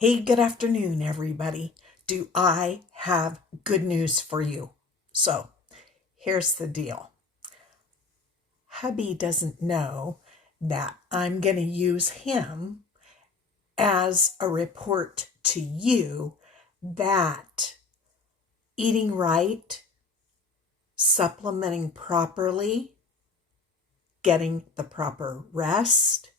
Hey, good afternoon, everybody. Do I have good news for you? So, here's the deal. Hubby doesn't know that I'm going to use him as a report to you that eating right, supplementing properly, getting the proper rest,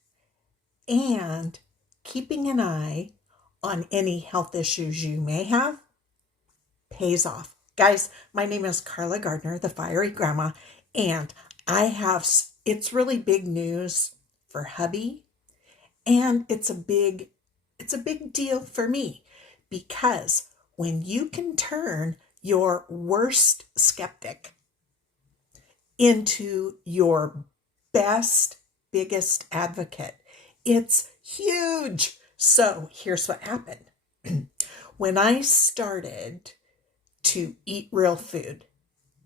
and keeping an eye on any health issues you may have pays off. Guys, my name is Carla Gardner, the Fiery Grandma, and it's really big news for hubby, and it's a big deal for me because when you can turn your worst skeptic into your best, biggest advocate, it's huge. So here's what happened. When I started to eat real food,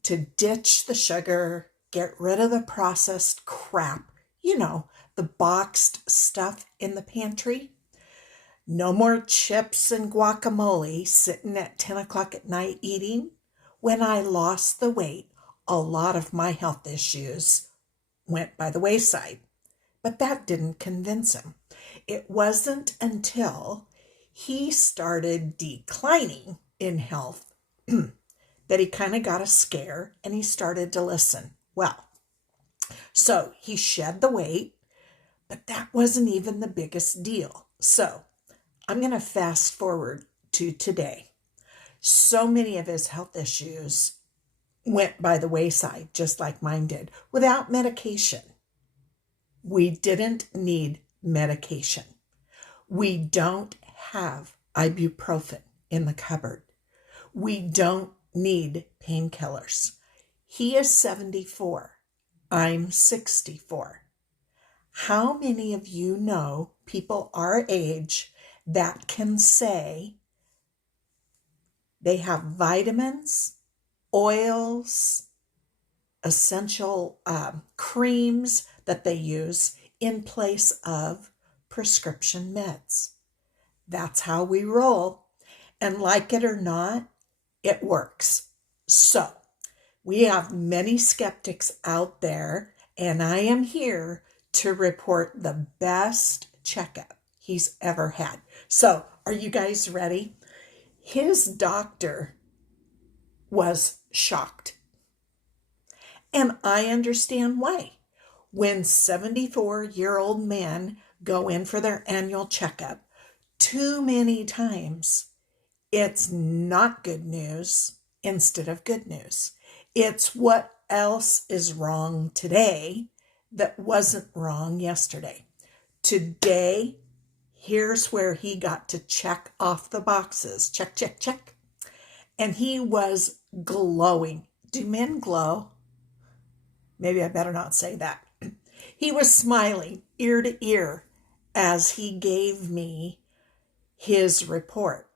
to ditch the sugar, get rid of the processed crap, the boxed stuff in the pantry. No more chips and guacamole sitting at 10 o'clock at night eating. When I lost the weight, a lot of my health issues went by the wayside. But that didn't convince him. It wasn't until he started declining in health that he kind of got a scare and he started to listen. Well, so he shed the weight, but that wasn't even the biggest deal. So I'm going to fast forward to today. So many of his health issues went by the wayside, just like mine did, without medication. We didn't need medication. We don't have ibuprofen in the cupboard. We don't need painkillers. He is 74. I'm 64. How many of you know people our age that can say they have vitamins, oils, essential creams that they use in place of prescription meds? That's how we roll. And like it or not, it works. So we have many skeptics out there, and I am here to report the best checkup he's ever had. So are you guys ready? His doctor was shocked. And I understand why. When 74-year-old men go in for their annual checkup, too many times it's not good news instead of good news. It's what else is wrong today that wasn't wrong yesterday. Today, here's where he got to check off the boxes. Check, check, check. And he was glowing. Do men glow? Maybe I better not say that. He was smiling ear to ear as he gave me his report.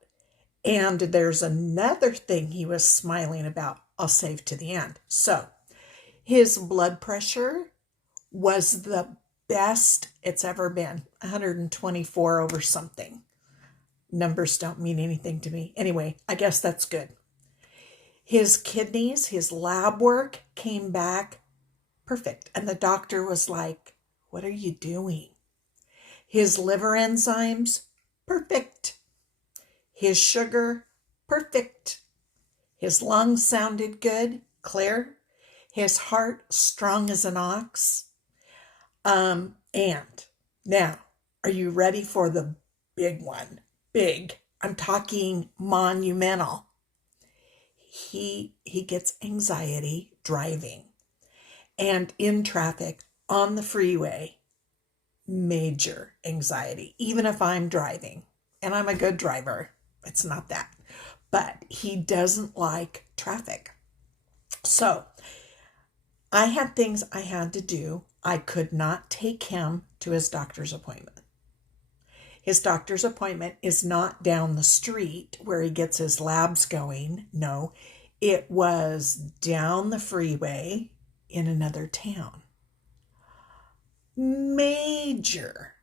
And there's another thing he was smiling about. I'll save to the end. So his blood pressure was the best it's ever been. 124 over something. Numbers don't mean anything to me. Anyway, I guess that's good. His kidneys, his lab work came back perfect. And the doctor was like, "What are you doing?" His liver enzymes, perfect. His sugar, perfect. His lungs sounded good, clear. His heart, strong as an ox. And now, are you ready for the big one? Big. I'm talking monumental. He gets anxiety driving. And in traffic, on the freeway, major anxiety, even if I'm driving. And I'm a good driver. It's not that. But he doesn't like traffic. So I had things I had to do. I could not take him to his doctor's appointment. His doctor's appointment is not down the street where he gets his labs going. No, it was down the freeway in another town. Major.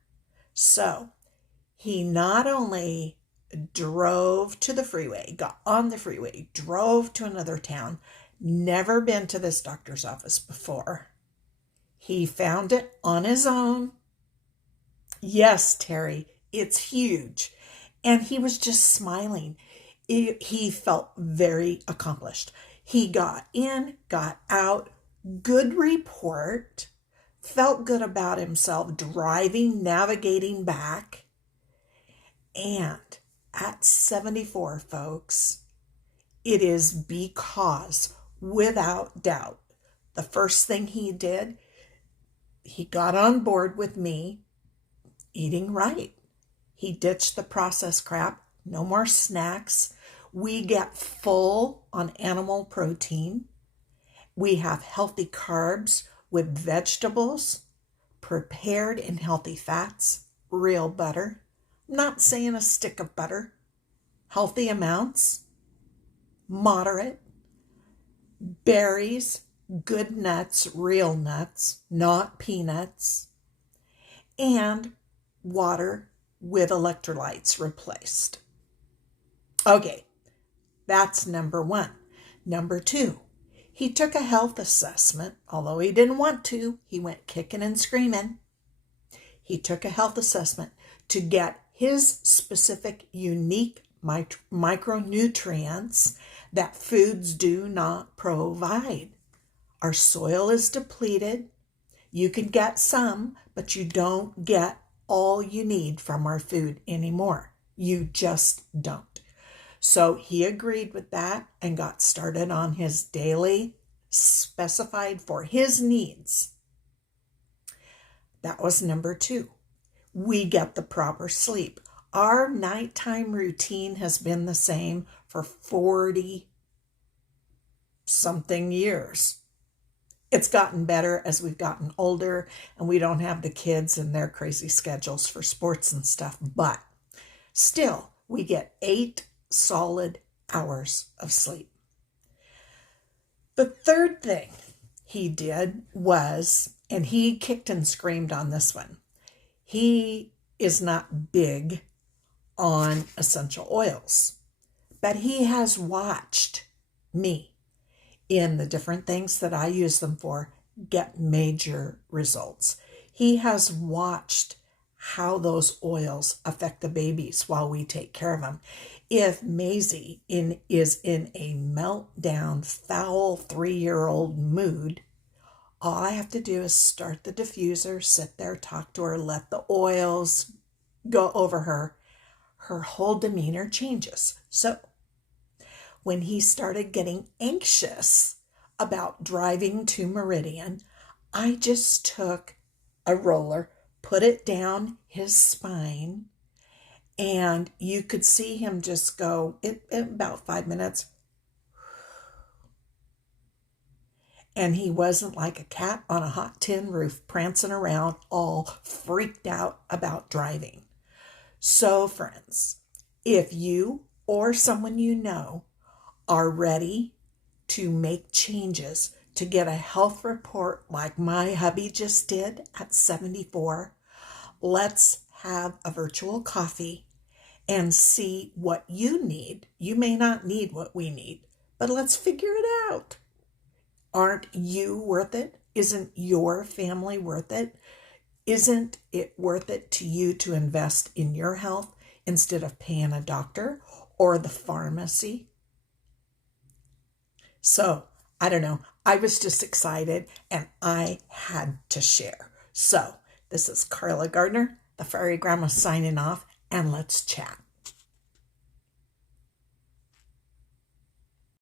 So he not only drove to the freeway, got on the freeway, drove to another town, never been to this doctor's office before. He found it on his own. Yes, Terry, it's huge. And he was just smiling. He felt very accomplished. He got in, got out, good report, felt good about himself, driving, navigating back. And at 74, folks, it is because, without doubt, the first thing he did, he got on board with me eating right. He ditched the processed crap, no more snacks. We get full on animal protein. We have healthy carbs with vegetables, prepared in healthy fats, real butter. I'm not saying a stick of butter. Healthy amounts, moderate, berries, good nuts, real nuts, not peanuts, and water with electrolytes replaced. Okay, that's number one. Number two, he took a health assessment, although he didn't want to. He went kicking and screaming. He took a health assessment to get his specific, unique micronutrients that foods do not provide. Our soil is depleted. You can get some, but you don't get all you need from our food anymore. You just don't. So he agreed with that and got started on his daily specified for his needs. That was number two. We get the proper sleep. Our nighttime routine has been the same for 40 something years. It's gotten better as we've gotten older and we don't have the kids and their crazy schedules for sports and stuff, but still we get 8 solid hours of sleep. The third thing he did was, and he kicked and screamed on this one, he is not big on essential oils, but he has watched me in the different things that I use them for get major results. He has watched how those oils affect the babies while we take care of them. If Maisie is in a meltdown, foul 3-year-old mood, all I have to do is start the diffuser, sit there, talk to her, let the oils go over her. Her whole demeanor changes. So when he started getting anxious about driving to Meridian, I just took a roller, put it down his spine, and you could see him just go in about 5 minutes. And he wasn't like a cat on a hot tin roof prancing around all freaked out about driving. So friends, if you or someone you know are ready to make changes to get a health report like my hubby just did at 74, let's have a virtual coffee and see what you need. You may not need what we need, but let's figure it out. Aren't you worth it? Isn't your family worth it? Isn't it worth it to you to invest in your health instead of paying a doctor or the pharmacy? So, I don't know. I was just excited and I had to share. So, this is Carla Gardner, the Fairy Grandma, signing off, and let's chat.